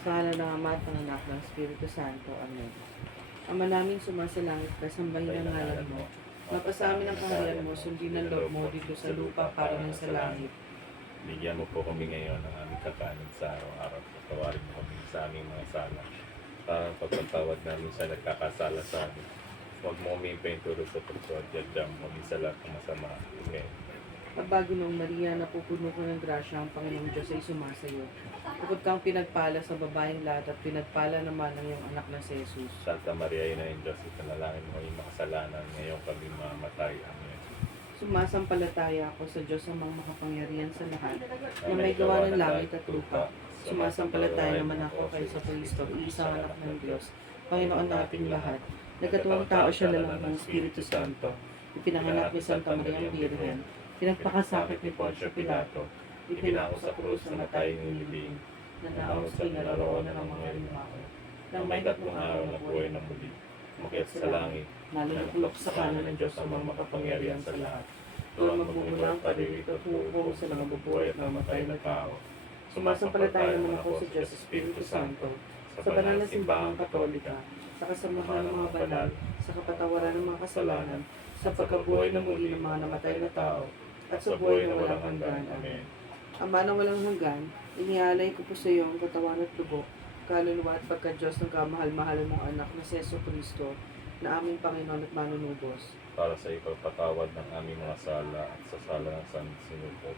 Sa ngalan ng Ama at ng Anak ng Espiritu Santo. Amen. Ama namin sumasalangit ka, sambahin ang ngalan mo. Mapasa amin ang kaharian mo, sundin ang loob mo dito sa lupa para ng sa langit. Bigyan mo po kami ngayon ng aming kakanin sa araw-araw. Patawarin mo kami sa aming mga sala. Para pagpatawad namin sa nagkakasala sa amin. Huwag mo kami paintulog sa pagsuwad. Diyan mo kami sa lahat ng masama. Amen. Ginong Maria, napupuno ko ng grasya, ang Panginoong Diyos ay sumasayo. Bukod kang pinagpala sa babaeng lahat at pinagpala naman ang iyong anak na si Jesus. Santa Maria, Ina ng Diyos, ipanalangin mo kami makasalanan. Ngayon kami mamatay. Amen. Sumasampalataya ako sa Diyos ang mga makapangyarihan sa lahat, na may gawa ng langit at lupa. Sumasampalataya naman ako kay sa Kristo, isang anak ng Diyos, Panginoon nating lahat. Nagkatuwang tao siya lalaki ng Espiritu Santo. Ipinanganak ni Santa Maria ang Birhen. Pinagpakasakit ni Poncio Pilato. Ipinako sa krus na matay ng libing. Nanaos kinaroroonan ng mga limao. Nang may tatlong araw na buhay na muli. Umakyat sa langit. Nalulupulok sa kanan ng Diyos ang mga makapangyarihan sa lahat. Doon magbubula ang palilito at humuhuro sa mga bubuhay at namatay na tao. Sumasampalataya naman ako sa Diyos Espiritu Santo, sa banal na simbahang katolika, sa kasamahan ng mga banal, sa kapatawaran ng mga kasalanan, sa pagkabuhay na muli ng mga namatay na tao, at sa buhay na walang hanggan. Amen. Ama na walang hanggan, inialay ko po sa iyo ang katawan at dugo, kaluluwa at pagka-Diyos ng kamahal-mahal mong anak na si Jesucristo, na aming Panginoon at manunubos. Para sa ipagpatawad ng aming mga sala at sa sala ng sansinuko.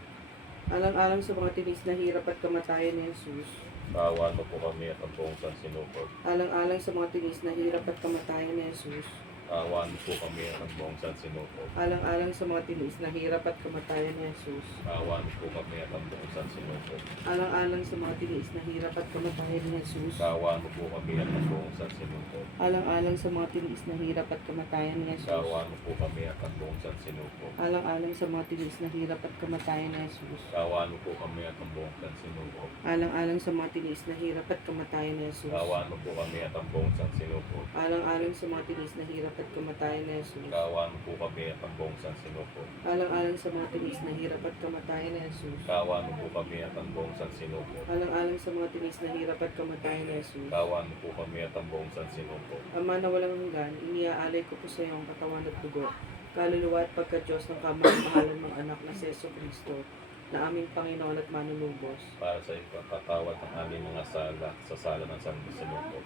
Alang-alang sa mga tinis na hirap at kamatayan ni Jesus. Kaawaan mo po kami at ang buong sansinuko. Alang-alang sa mga tinis na hirap at kamatayan ni Jesus. Kaawaan mo po kami at ang buong sansinuko. Alang-alang sa mga tinis na hirap at kamatayan ni Jesus. Kaawaan mo po kami at ang buong sansinuko. Alang-alang sa mga tinis na hirap at kamatayan ni Jesus. Kaawaan mo po kami at ang buong sansinuko. Alang-alang sa mga tinis na hirap at kamatayan ni Jesus. Kaawaan mo po kami at ang buong sansinuko. Alang-alang sa mga tinis na hirap at kamatayan ni Jesus. Kaawaan mo po kami at ang buong sansinuko. Alang-alang sa mga tinis na hirap at kamatayan ni Jesus. Kaawaan mo po kami at ang buong sansinuko. Alang-alang sa mga tinis na hirap at kamatayan ni Jesus. Kaawaan mo po kami at ang buong sansinuko. Alang-alang sa mga tinis na hirap at kamatayan ni Jesus. Kaawaan mo po kami at ang buong sansinuko. Alang-alang sa mga tinis na hirap at kamatayan ni Jesus. Kaawaan mo po kami at ang buong sansinuko. Ama na walang hanggan, iniaalay ko po sa iyo ang katawan at dugo, kaluluwa at pagka-Diyos ng kamahal-mahalan ng anak na si Jesucristo, na aming Panginoon at manunubos. Para sa ipagpatawad ng aming mga sala sa sala ng sansinuko.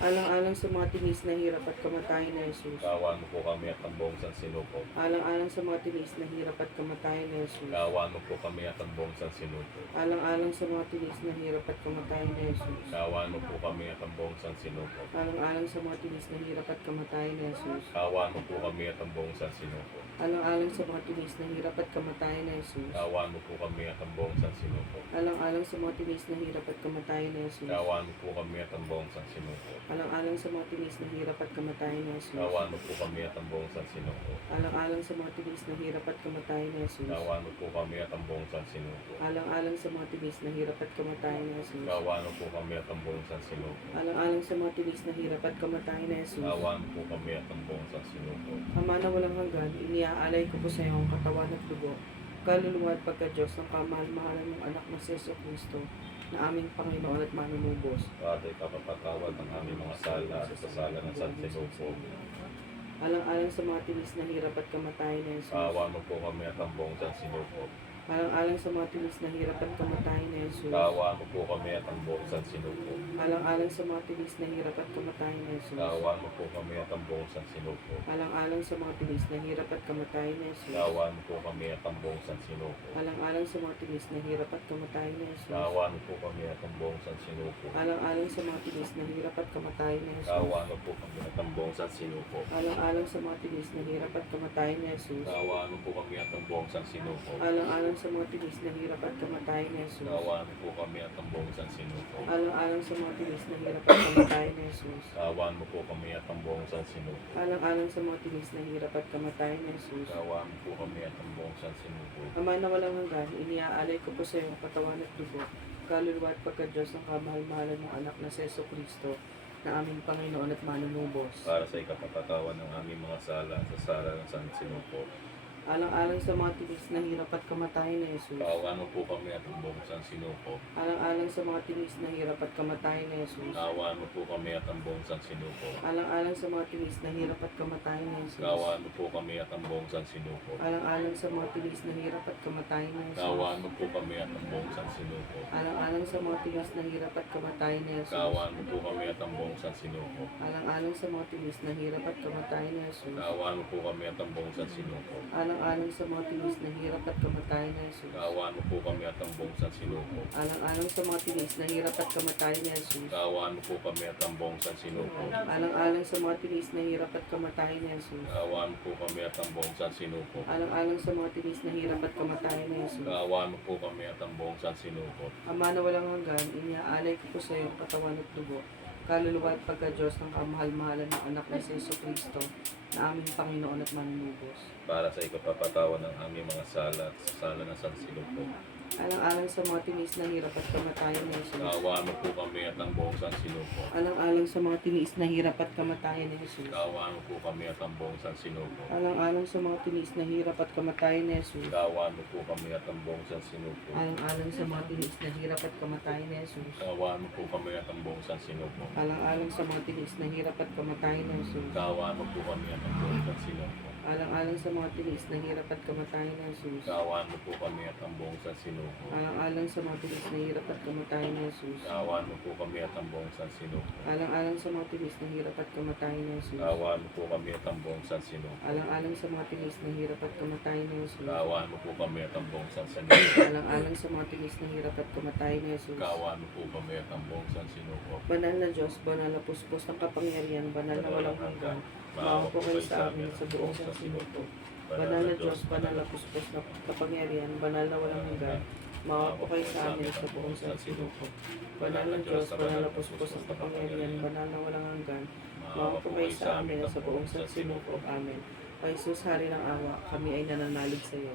Alang-alang sa mga tinis na hirap at kamatayan ni Jesus. Kaawaan mo po kami at ang buong sansinuko. Alang-alang sa mga tinis na hirap at kamatayan ni Jesus. Kaawaan mo po kami at ang buong sansinuko. Alang-alang sa mga tinis na hirap at kamatayan ni Jesus. Kaawaan mo po kami at ang buong sansinuko. Alang-alang sa mga tinis na hirap at kamatayan ni Jesus. Kaawaan mo po kami at ang buong sansinuko. Alang-alang sa mga tinis na hirap at kamatayan ni Jesus. Kaawaan mo po kami at ang buong sansinuko. Alang-alang sa mga tinis na hirap at kamatayan ni Jesus. Kaawaan mo po kami at ang buong sansinuko. Alang-alang sa mga tinis na hirap at kamatayan ni Jesus. Kaawaan mo po kami at ang buong sansinuko. Alang-alang sa mga tinis na hirap at kamatayan ni Jesus. Kaawaan mo po kami at ang buong sansinuko. Alang-alang sa mga tinis na hirap at kamatayan ni Jesus. Kaawaan mo po kami at ang buong sansinuko. Alang-alang sa mga tinis na hirap at kamatayan ni Jesus. Kaawaan mo po kami at ang buong sansinuko. Ama na walang hanggan, iniaalay ko po sa iyo ang katawan at dugo, kaluluwa at pagka-Diyos ng kamahal-mahalan ng anak na si Jesucristo, na aming Panginoon at manunubos. Para sa ipagpatawad ng aming mga sala at sa sala ng sansinuko. Alang-alang sa mga tinis na hirap at kamatayan ni Jesus. Kaawaan mo po kami at ang buong sansinuko. Alang-alang sa mga tinis na hirap at kamatayan ni Jesus. Kaawaan mo po kami at ang buong sansinuko. Alang-alang sa mga tinis na hirap at kamatayan ni Jesus. Kaawaan mo po kami at ang buong sansinuko. Alang-alang sa mga tinis na hirap at kamatayan ni Jesus. Kaawaan mo po kami at ang buong sansinuko. Alang-alang sa mga tinis na hirap at kamatayan ni Jesus. Kaawaan mo po kami at ang buong sansinuko. Alang-alang sa mga tinis na hirap at kamatayan ni Jesus. Kaawaan mo po kami at ang buong sansinuko. Alang-alang sa mga tinis na hirap at kamatayan ni Jesus. Kaawaan mo po kami at ang buong sansinuko. Alang-alang sa mga tinis na hirap at kamatayan ni Jesus. Kaawaan mo po kami at ang buong sansinuko. Alang-alang sa mga tinis na hirap at kamatayan ni Jesus. Kaawaan mo po kami at ang buong sansinuko. Alang-alang sa mga tinis na hirap at kamatayan ni Jesus. Kaawaan mo po kami at ang buong sansinuko. Ama na walang hanggan, iniaalay ko po sa iyo ang katawan at dugo, kaluluwa at pagka-Diyos ng kamahal-mahalan ng anak na si Jesucristo, na aming Panginoon at manunubos. Para sa ikapatatawan ng aming mga sala sa sala ng sansinuko. Alang-alang sa mga tinis na hirap at kamatayan ni Jesus. Kaawaan mo po kami at ang buong sansinuko. Alang-alang sa mga tinis na hirap at kamatayan ni Jesus. Kaawaan mo po kami at ang buong sansinuko. Alang-alang sa mga tinis na hirap at kamatayan ni Jesus. Kaawaan mo po kami at ang buong sansinuko. Alang-alang sa mga tinis na hirap at kamatayan ni Jesus. Kaawaan mo po kami at ang buong sansinuko. Alang-alang sa mga tinis na hirap at kamatayan ni Jesus. Kaawaan mo po kami at ang buong sansinuko. Alang-alang sa mga tinis na hirap at kamatayan ni Jesus. Kaawaan mo po kami at ang buong sansinuko. Alang-alang sa mga tinis na hirap at kamatayan ni Jesus. Kaawaan mo po kami at ang buong sansinuko. Alang-alang sa mga tinis na hirap at kamatayan ni Jesus. Kaawaan mo po kami at ang buong sansinuko. Alang-alang sa mga tinis na hirap at kamatayan ni Jesus. Kaawaan mo po kami at ang buong sansinuko. Alang-alang sa mga tinis na hirap at kamatayan ni Jesus. Kaawaan mo po kami at ang buong sansinuko. Ama na walang hanggan, iniaalay ko po sa iyo ang katawan at dugo, kaluluwa at pagka-Diyos ng kamahal-mahalan ng anak ni Jesu Cristo, na aming Panginoon at Manunubos. Para sa ikapapatawa ng aming mga sala at sa sala ng sansinuko. Alang-alang sa mga tinis na hirap at kamatayan ni Jesus. Kaawaan mo po kami at ang buong sansinuko. Alang-alang sa mga tinis na hirap at kamatayan ni Jesus. Kaawaan mo po kami at ang buong sansinuko. Alang-alang sa mga tinis na hirap at kamatayan ni Jesus. Kaawaan mo po kami at ang buong sansinuko. Alang-alang sa mga tinis na hirap at kamatayan ni Jesus. Kaawaan mo po kami at ang buong sansinuko. Alang-alang sa mga tinis na hirap at kamatayan ni Jesus. Kaawaan mo po kami at ang buong sansinuko. Alang-alang sa mga tinis na hirap at kamatayan ni Jesus. Kaawaan mo po kami at ang buong sansinuko. Alang-alang sa mga tinis na hirap at kamatayan ni Jesus. Kaawaan mo po kami at ang buong sansinuko. Alang-alang sa mga tinis na hirap at kamatayan ni Jesus. Kaawaan mo po kami at ang buong sansinuko. Alang-alang sa mga tinis na hirap at kamatayan ni Jesus. Kaawaan mo po kami at ang buong sansinuko. Alang-alang sa mga tinis na hirap at kamatayan ni Jesus. Kaawaan mo po kami at ang buong sansinuko. Banal na Diyos, banal na puspos ng kapangyarihan, banal na walang hanggan. Maawa po kayo sa amin sa buong sansinuko. Banal na Diyos, banal na puspos ng kapangyarihan, banal na walang hanggan. Maawa po kayo sa amin sa buong sansinuko. Banal na Diyos, banal na puspos ng kapangyarihan, banal na walang hanggan. Maawa po kayo sa amin sa buong sansinuko. Amen. O Jesus, Hari ng awa, kami ay nananalig sa iyo.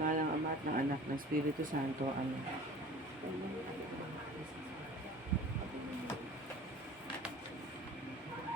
Sa ngalang Ama at ng Anak ng Espiritu Santo. Amen.